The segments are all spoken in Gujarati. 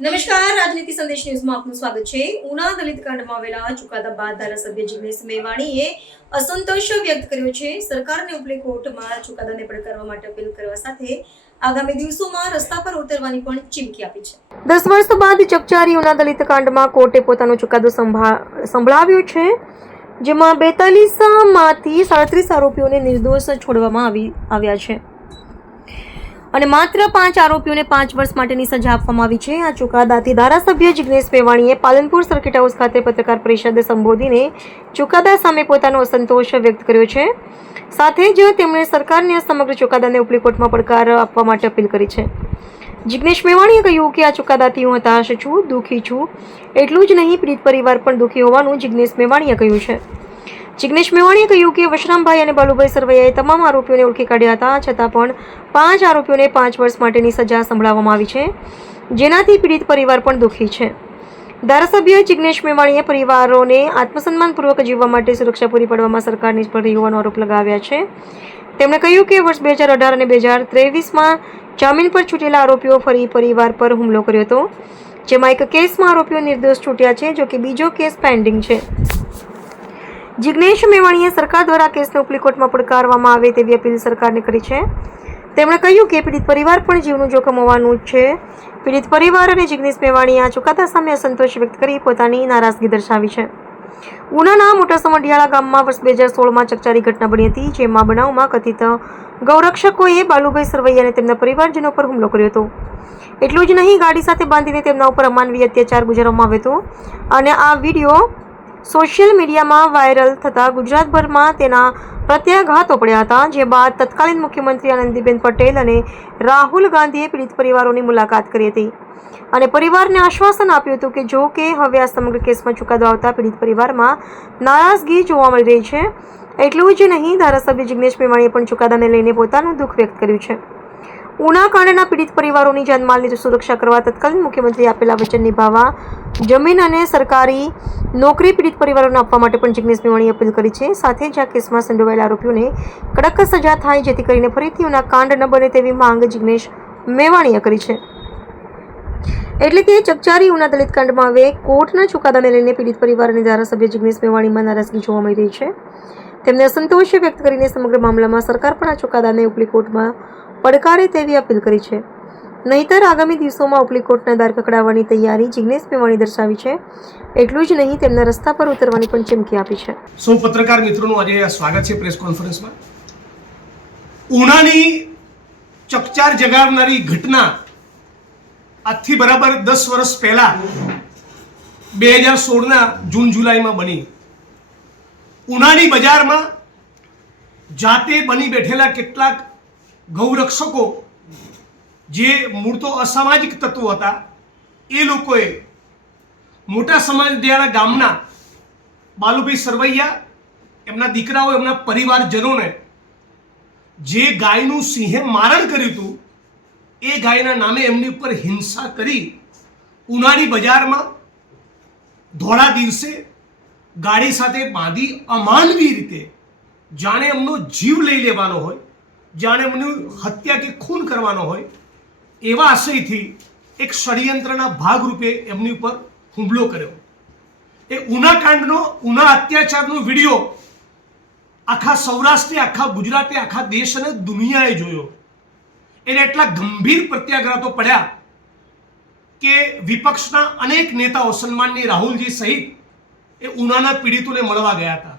નમસ્કાર, રાજનીતિ સંદેશ ન્યૂઝમાં આપનું સ્વાગત છે। ઉના દલિત કાંડમાં આવેલા ચુકાદા બાદ ધારાસભ્ય જિગ્નેશ મેવાણીએ અસંતોષ વ્યક્ત કર્યો છે। સરકારને ઉપલી કોર્ટમાં ચુકાદાને પડકારવા માટે અપીલ કરવા સાથે આગામી દિવસોમાં રસ્તા પર ઉતરવાની પણ ચીમકી આપી છે। 10 વર્ષ બાદ ચકચારી ઉના દલિત કાંડમાં કોર્ટે પોતાનો ચુકાદો સંભળાવ્યો છે, જેમાં 42 માંથી 37 આરોપીઓને નિર્દોષ છોડવામાં આવ્યા છે અને માત્ર 5 આરોપીઓને 5 વર્ષ માટેની સજા આપવામાં આવી છે। આ ચુકાદાથી ધારાસભ્ય જિગ્નેશ મેવાણીએ પાલનપુર સર્કિટ હાઉસ ખાતે પત્રકાર પરિષદ સંબોધીને ચુકાદા સામે પોતાનો અસંતોષ વ્યક્ત કર્યો છે। સાથે જ તેમણે સરકારને સમગ્ર ચુકાદાને ઉપલી કોર્ટમાં પડકાર આપવા માટે અપીલ કરી છે। જિગ્નેશ મેવાણીએ કહ્યું કે આ ચુકાદાથી હું હતાશ છું, દુઃખી છું। એટલું જ નહીં, પીડિત પરિવાર પણ દુઃખી હોવાનું જિગ્નેશ મેવાણીએ કહ્યું છે। જિગ્નેશ મેવાણીએ કહ્યું કે વશરામભાઈ અને બાલુભાઈ સરવૈયાએ તમામ આરોપીઓને ઓળખી કાઢ્યા હતા, છતાં પણ 5 આરોપીઓને 5 વર્ષ માટેની સજા સંભળાવવામાં આવી છે, જેનાથી પીડિત પરિવાર પણ દુઃખી છે। ધારાસભ્ય જિગ્નેશ મેવાણીએ પરિવારોને આત્મસન્માનપૂર્વક જીવવા માટે સુરક્ષા પૂરી પાડવામાં સરકાર નિષ્ફળ રહી હોવાનો આરોપ લગાવ્યા છે। તેમણે કહ્યું કે વર્ષ 2018 અને 2023માં જામીન પર છૂટેલા આરોપીઓ ફરી પરિવાર પર હુમલો કર્યો હતો, જેમાં એક કેસમાં આરોપીઓ નિર્દોષ છૂટ્યા છે, જો કે બીજો કેસ પેન્ડિંગ છે। જિગ્નેશ મેવાણીએ સરકાર દ્વારા કેસને ઉપલી કોર્ટમાં પડકારવામાં આવે તેવી અપીલ સરકારને કરી છે। તેમણે કહ્યું કે પીડિત પરિવાર પણ જીવનું જોખમ હોવાનું છે। પીડિત પરિવાર અને જિગ્નેશ મેવાણીએ આ ચુકાદા સામે અસંતોષ વ્યક્ત કરી પોતાની નારાજગી દર્શાવી છે। ઉનાના મોટા સમઢિયાળા ગામમાં વર્ષ 2016માં ચકચારી ઘટના બની હતી, જેમાં બનાવમાં કથિત ગૌરક્ષકોએ બાલુભાઈ સરવૈયા અને તેમના પરિવારજનો પર હુમલો કર્યો હતો। એટલું જ નહીં, ગાડી સાથે બાંધીને તેમના ઉપર અમાનવીય અત્યાચાર ગુજારવામાં આવ્યો હતો અને આ વિડીયો સોશિયલ મીડિયામાં વાયરલ થતા ગુજરાતભરમાં તેના પ્રત્યાઘાતો પડ્યા હતા। જે બાદ તત્કાલીન મુખ્યમંત્રી આનંદીબેન પટેલ અને રાહુલ ગાંધીએ પીડિત પરિવારોની મુલાકાત કરી હતી અને પરિવારને આશ્વાસન આપ્યું હતું કે જો કે હવે આ સમગ્ર કેસમાં ચુકાદો આવતા પીડિત પરિવારમાં નારાજગી જોવા મળી રહી છે। એટલું જ નહીં, ધારાસભ્ય જિગ્નેશ મેવાણીએ પણ ચુકાદાને લઈને પોતાનું દુઃખ વ્યક્ત કર્યું છે। ઉના કાંડના પીડિત પરિવારોની જાનમાલની સુરક્ષા કરવા તત્કાલીન મુખ્યમંત્રીએ આપેલા વચન નિભાવવા, જમીન અને સરકારી નોકરી પીડિત પરિવારોને આપવા માટે પણ જિગ્નેશ મેવાણીએ અપીલ કરી છે। સાથે જ આ કેસમાં સંડોવાયેલા આરોપીઓને કડક સજા થાય, જેથી કરીને ફરીથી ઉના કાંડ ન બને તેવી માંગ જિગ્નેશ મેવાણીએ કરી છે। એટલે કે ચકચારી ઉના દલિત કાંડમાં હવે કોર્ટના ચુકાદાને લઈને પીડિત પરિવાર અને ધારાસભ્ય જિગ્નેશ મેવાણીમાં નારાજગી જોવા મળી રહી છે। તેમને અસંતોષ વ્યક્ત કરીને સમગ્ર મામલામાં સરકાર પણ આ ચુકાદાને ઉપલી કોર્ટમાં પડકારે તેવી અપીલ કરી છે। નહીંતર આગામી દિવસોમાં ઉપલી કોર્ટના દ્વાર ખખડાવવાની તૈયારી જિગ્નેશ મેવાણી દર્શાવી છે। એટલું જ નહીં, તેમના રસ્તા પર ઉતરવાની પણ ચીમકી આપી છે। સૌ પત્રકાર મિત્રોનું આજે સ્વાગત છે પ્રેસ કોન્ફરન્સમાં। ઉનાની ચકચાર જગાડનારી ઘટના આજથી બરાબર 10 વર્ષ પહેલા 2016ના જૂન જુલાઈમાં બની। ઉનાની બજારમાં જાતે બની બેઠેલા કેટલાક ગૌરક્ષકો, જે મૂળ તો અસામાજિક તત્વો હતા, એ લોકોએ મોટા સમઢિયાળા ગામના બાલુભાઈ સરવૈયા, એમના દીકરાઓ, એમના પરિવારજનોને જે ગાયનું સિંહે મારણ કર્યું હતું, એ ગાયના નામે એમની ઉપર હિંસા કરી ઉનાની બજારમાં ધોળા દિવસે ગાડી સાથે બાંધી અમાનવી રીતે જાણે એમનો જીવ લઈ લેવાનો હોય, જાણે એમની હત્યા કે ખૂન કરવાનો હોય, એવા આશયથી એક ષડયંત્રના ભાગરૂપે એમની ઉપર હુમલો કર્યો। એ ઉના કાંડનો, ઉના અત્યાચારનો વિડીયો આખા સૌરાષ્ટ્રે, આખા ગુજરાતે, આખા દેશ અને દુનિયાએ જોયો। એને એટલા ગંભીર પ્રત્યાઘાતો પડ્યા કે વિપક્ષના અનેક નેતાઓ, સન્માનની રાહુલજી સહિત, એ ઉનાના પીડિતોને મળવા ગયા હતા।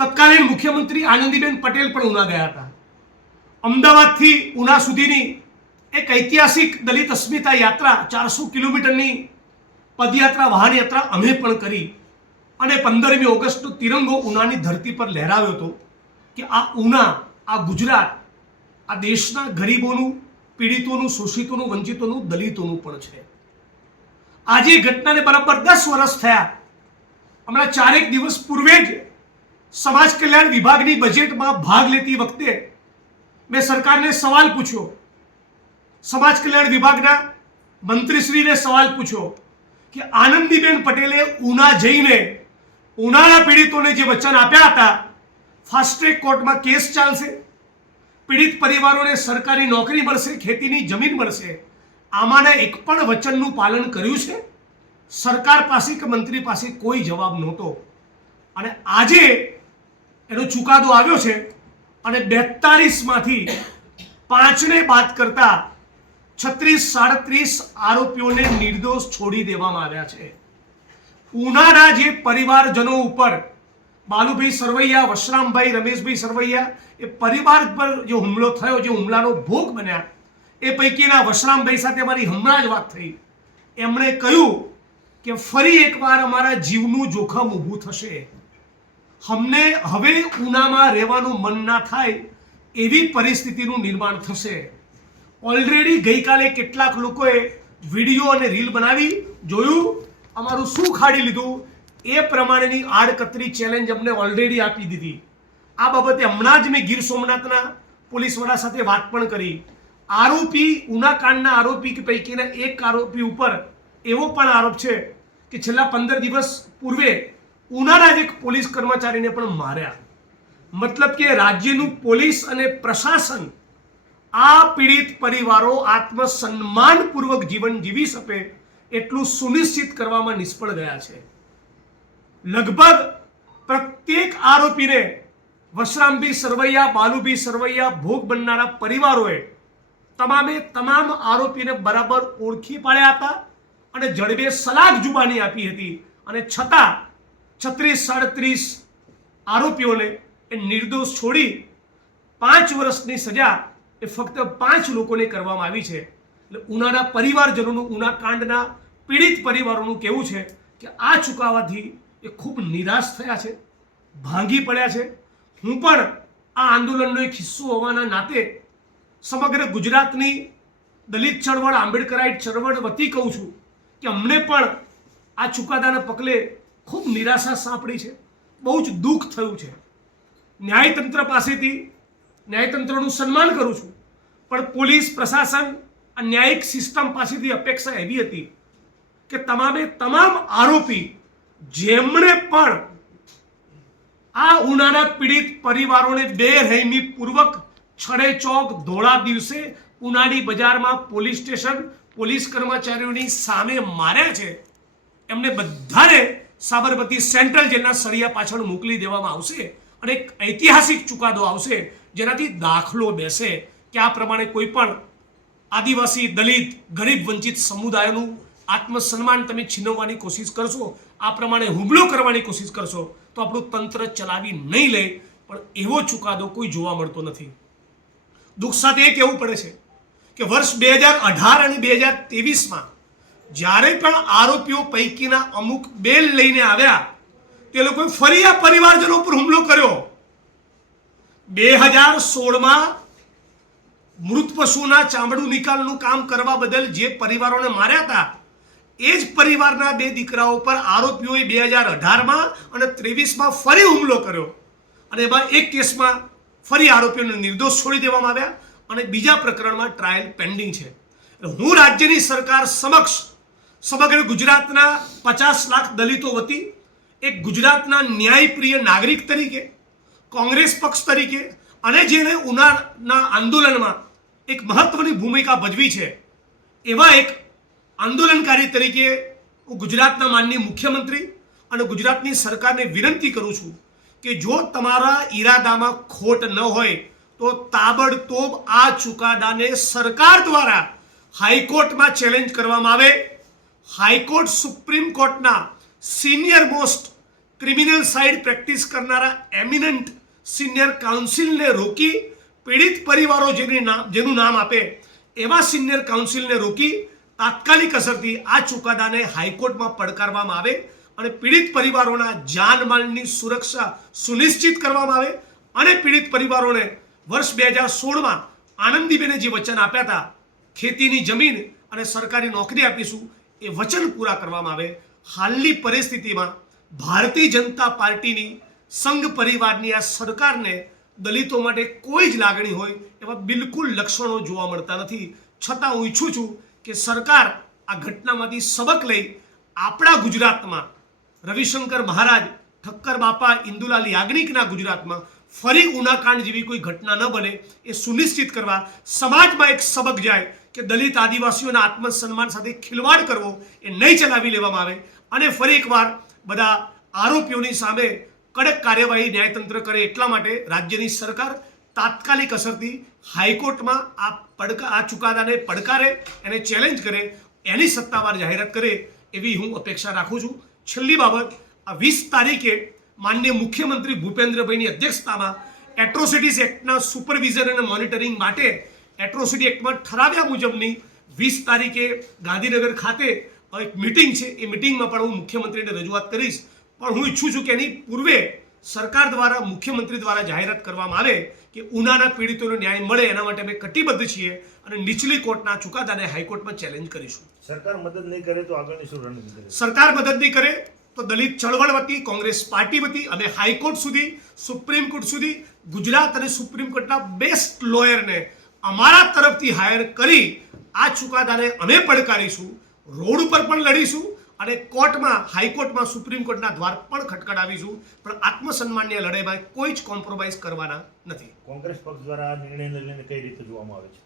તત્કાલીન મુખ્યમંત્રી આનંદીબેન પટેલ પણ ઉના ગયા હતા। અમદાવાદથી ઉના સુધીની એક ઐતિહાસિક દલિત અસ્મિતા યાત્રા, 400 કિલોમીટરની પદયાત્રા, વાહન યાત્રા અમે પણ કરી અને 15મી ઓગસ્ટનો તિરંગો ઉનાની ધરતી પર લહેરાવ્યો હતો કે આ ઉના, આ ગુજરાત, આ દેશના ગરીબોનું, પીડિતોનું, શોષિતોનું, વંચિતોનું, દલિતોનું પણ છે। આજે ઘટનાને બરાબર 10 વર્ષ થયા। હમણાં 4 દિવસ પૂર્વે જ સમાજ કલ્યાણ વિભાગની બજેટમાં ભાગ લેતી વખતે મેં સરકારને સવાલ પૂછ્યો, સમાજ કલ્યાણ વિભાગના મંત્રીશ્રીને સવાલ પૂછ્યો કે આનંદીબેન પટેલે ઉના જઈને ઉનાના પીડિતોને જે વચન આપ્યા હતા, ફાસ્ટ ટ્રેક કોર્ટમાં કેસ ચાલશે, પીડિત પરિવારોને સરકારી નોકરી મળશે, ખેતીની જમીન મળશે, આમાંના એક પણ વચનનું પાલન કર્યું છે? સરકાર પાસે કે મંત્રી પાસે કોઈ જવાબ નહોતો. અને આજે એનો ચુકાદો આવ્યો છે અને 42માંથી 5ને બાદ કરતા 36-37 આરોપીઓને નિર્દોષ છોડી દેવામાં આવ્યા છે. ઉનાના જે પરિવારજનો ઉપર બાલુભાઈ સરવૈયા, વશરામભાઈ, રમેશભાઈ સરવૈયા એ પરિવાર પર જે હુમલો થયો, જે હુમલાનો ભોગ બન્યા, એ પૈકીના વશરામભાઈ સાથે મારી હમણાં જ વાત થઈ. એમણે કહ્યું કે ફરી એકવાર અમારા જીવનું જોખમ ઊભું થશે. અમને હવે ઉનામાં રહેવાનું મન ના થાય એવી પરિસ્થિતિનું નિર્માણ થશે. ઓલરેડી ગઈકાલે કેટલાક લોકોએ વિડીયો અને રીલ બનાવી જોયું, અમારું શું ખાડી લીધું એ પ્રમાણેની આડકતરી ચેલેન્જ અમને ઓલરેડી આપી દીધી. આ બાબતે હમણાં જ મેં ગીર સોમનાથના પોલીસ વડા સાથે વાત પણ કરી. આરોપી, ઉના કાંડના આરોપી પૈકીના એક આરોપી ઉપર એવો પણ આરોપ છે કે છેલ્લા 15 દિવસ પૂર્વે ઉનાના જ એક પોલીસ કર્મચારીને પણ માર્યા. મતલબ કે રાજ્યનું પોલીસ અને પ્રશાસન આ પીડિત પરિવારો આત્મસન્માનપૂર્વક જીવન જીવી શકે એટલું સુનિશ્ચિત કરવામાં નિષ્ફળ ગયા છે. લગભગ પ્રત્યેક આરોપીને વશરામભાઈ સરવૈયા, બાલુભાઈ સરવૈયા, ભોગ બનનારા પરિવારોએ તમામ આરોપીને બરાબર ઓળખી પાડ્યા હતા અને જડબે સલાહ જુબાની આપી હતી. અને છતાં 36-37 આરોપીઓને એ નિર્દોષ છોડી 5 વર્ષની સજા એ ફક્ત 5 લોકોને કરવામાં આવી છે. એટલે ઉનાના પરિવારજનોનું, ઉના કાંડના પીડિત પરિવારોનું કહેવું છે કે આ ચુકાવાથી એ ખૂબ નિરાશ થયા છે, ભાંગી પડ્યા છે. હું પણ આ આંદોલનનો એક હિસ્સો હોવાના નાતે સમગ્ર ગુજરાતની દલિત ચળવળ, આંબેડકરાઇટ ચળવળ વતી કહું છું કે અમને પણ આ ચુકાદાના પગલે ખૂબ નિરાશા સાંપડી છે, બહુ જ દુઃખ થયું છે. ન્યાયતંત્ર પાસેથી ન્યાયતંત્રનું સન્માન કરું છું, પણ પોલીસ પ્રશાસન, આ ન્યાયિક સિસ્ટમ પાસેથી અપેક્ષા એવી હતી કે તમામ આરોપી જેમણે પણ આ ઉનાના પીડિત પરિવારોને બેરહેમીપૂર્વક છડે ચોક ધોળા દિવસે ઉનાની બજારમાં પોલીસ સ્ટેશન, પોલીસ કર્મચારીઓની સામે માર્યા છે, એમને બધાને સાબરમતી સેન્ટ્રલ જેલના સળિયા પાછળ મોકલી દેવામાં આવશે અને એક ઐતિહાસિક ચુકાદો આવશે જેનાથી દાખલો બેસે કે આ પ્રમાણે કોઈ પણ આદિવાસી, દલિત, ગરીબ, વંચિત સમુદાયનું આત્મસન્માન તમે છીનવવાની કોશિશ કરશો, આ પ્રમાણે હુમલો કરવાની કોશિશ કરશો તો આપણું તંત્ર ચલાવી નહીં લે. પણ એવો ચુકાદો કોઈ જોવા મળતો નથી. દુઃખ સાથે એ કહેવું પડે છે કે વર્ષ 2018 અને 2023માં જ્યારે પણ આરોપીઓ પૈકીના અમુક બેલ લઈને આવ્યા તે લોકોએ ફરી આ પરિવારજનો પર હુમલો કર્યો. 2016માં મૃત પશુના ચામડું નિકાલનું કામ કરવા બદલ જે પરિવારોને માર્યા હતા એ જ પરિવારના 2 દીકરાઓ પર આરોપીઓએ 2018માં અને 23માં ફરી હુમલો કર્યો અને એમાં એક કેસમાં ફરી આરોપીઓને નિર્દોષ છોડી દેવામાં આવ્યા અને બીજા પ્રકરણમાં ટ્રાયલ પેન્ડિંગ છે. હું રાજ્યની સરકાર સમક્ષ સમગ્ર ગુજરાતના 50 લાખ દલિતો વતી એક ગુજરાતના ન્યાયપ્રિય નાગરિક તરીકે, કોંગ્રેસ પક્ષ તરીકે અને જેને ઉનાના આંદોલનમાં એક મહત્વની ભૂમિકા ભજવી છે એવા એક આંદોલનકારી તરીકે હું ગુજરાતના માનનીય મુખ્યમંત્રી અને ગુજરાતની સરકારને વિનંતી કરું છું કે જો તમારા ઈરાદામાં ખોટ ન હોય તો તાબડતોબ આ ચુકાદાને સરકાર દ્વારા હાઈકોર્ટમાં ચેલેન્જ કરવામાં આવે. હાઈકોર્ટ સુપ્રીમ કોર્ટના senior most criminal side practice કરનારા એમિનન્ટ સિનિયર કાઉન્સિલને રોકી, પીડિત પરિવારો જેનું નામ આપે એવા સિનિયર કાઉન્સિલને રોકી તાત્કાલિક અસરથી આ ચુકાદાને હાઈકોર્ટમાં પડકારવામાં આવે અને પીડિત પરિવારોના જાનમાલની સુરક્ષા સુનિશ્ચિત કરવામાં આવે અને પીડિત પરિવારોને વર્ષ 2016માં આનંદીબેને જે વચન આપ્યા હતા ખેતીની જમીન અને સરકારી નોકરી આપીશું એ વચન પૂરા કરવામાં આવે. હાલની પરિસ્થિતિમાં ભારતીય જનતા પાર્ટીની સંઘ પરિવારની આ સરકારને દલિતો માટે કોઈ જ લાગણી હોય એવા બિલકુલ લક્ષણો જોવા મળતા નથી. છતાં હું ઈચ્છું છું કે સરકાર આ ઘટનામાંથી સબક લઈ આપણા ગુજરાતમાં રવિશંકર મહારાજ, ઠક્કર બાપા, ઇન્દુલાલ યાજ્ઞિકના ગુજરાતમાં ફરી ઉનાકાંડ જેવી કોઈ ઘટના ન બને એ સુનિશ્ચિત કરવા, સમાજમાં એક સબક જાય કે દલિત આદિવાસીઓના આત્મસન્માન સાથે ખિલવાડ કરવો એ નહીં ચલાવી લેવામાં આવે અને ફરી એકવાર બધા આરોપીઓની સામે કડક કાર્યવાહી ન્યાયતંત્ર કરે એટલા માટે રાજ્યની સરકાર તાત્કાલિક અસરથી હાઈકોર્ટમાં આ ચુકાદાને પડકારે, એને ચેલેન્જ કરે, એની સત્તાવાર જાહેરાત કરે એવી હું અપેક્ષા રાખું છું. છેલ્લી બાબત, આ 20 તારીખે માનનીય મુખ્યમંત્રી ભૂપેન્દ્રભાઈની અધ્યક્ષતામાં એટ્રોસિટીઝ એક્ટના સુપરવિઝન અને મોનિટરિંગ માટે એટ્રોસિટી એક્ટમાં ઠરાવ્યા મુજબની 20 તારીખે ગાંધીનગર ખાતે એક મિટિંગ છે. એ મિટિંગમાં પણ હું મુખ્યમંત્રીને રજૂઆત કરીશ. પણ હું ઈચ્છું છું કે એની પૂર્વે સરકાર દ્વારા, મુખ્યમંત્રી દ્વારા જાહેરાત કરવામાં આવે કે ઉનાના પીડિતોને ન્યાય મળે. એના માટે અમે કટિબદ્ધ છીએ અને નીચલી કોર્ટના ચુકાદાને હાઈકોર્ટમાં ચેલેન્જ કરીશું. સરકાર મદદ નહીં કરે તો આગળની શું રણનીતિ? સરકાર મદદ નહીં કરે તો દલિત ચળવળ વતી, કોંગ્રેસ પાર્ટી વતી અમે હાઈકોર્ટ સુધી, સુપ્રીમ કોર્ટ સુધી ગુજરાત અને સુપ્રીમ કોર્ટના બેસ્ટ લોયરને અમારા તરફથી હાયર કરી આ ચુકાદાને અમે પડકારીશું, રોડ ઉપર પણ લડીશું અને કોર્ટમાં, હાઈકોર્ટમાં, સુપ્રીમ કોર્ટના દ્વાર પણ ખટખડાવીશું. પણ આત્મસન્માનની લડાઈમાં કોઈ જ કોમ્પ્રોમાઇઝ કરવાના નથી. કોંગ્રેસ પક્ષ દ્વારા આ નિર્ણયને લઈને કઈ રીતે જોવામાં આવે છે?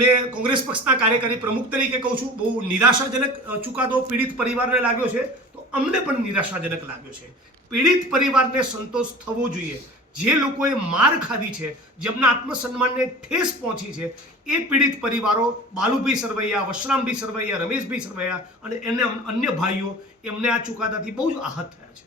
મેં કોંગ્રેસ પક્ષના કાર્યકારી પ્રમુખ તરીકે કહું છું, બહુ નિરાશાજનક ચુકાદો પીડિત પરિવારને લાગ્યો છે, તો અમને પણ નિરાશાજનક લાગ્યો છે. પીડિત પરિવારને સંતોષ થવો જોઈએ. જે લોકોએ માર ખાધી છે, જેમના આત્મસન્માનને ઠેસ પહોંચી છે, એ પીડિત પરિવારો, બાલુભાઈ સરવૈયા, વશરામભાઈ સરવૈયા, રમેશભાઈ સરવૈયા અને એને અન્ય ભાઈઓ, એમને આ ચુકાદાથી બહુ જ આહત થયા છે.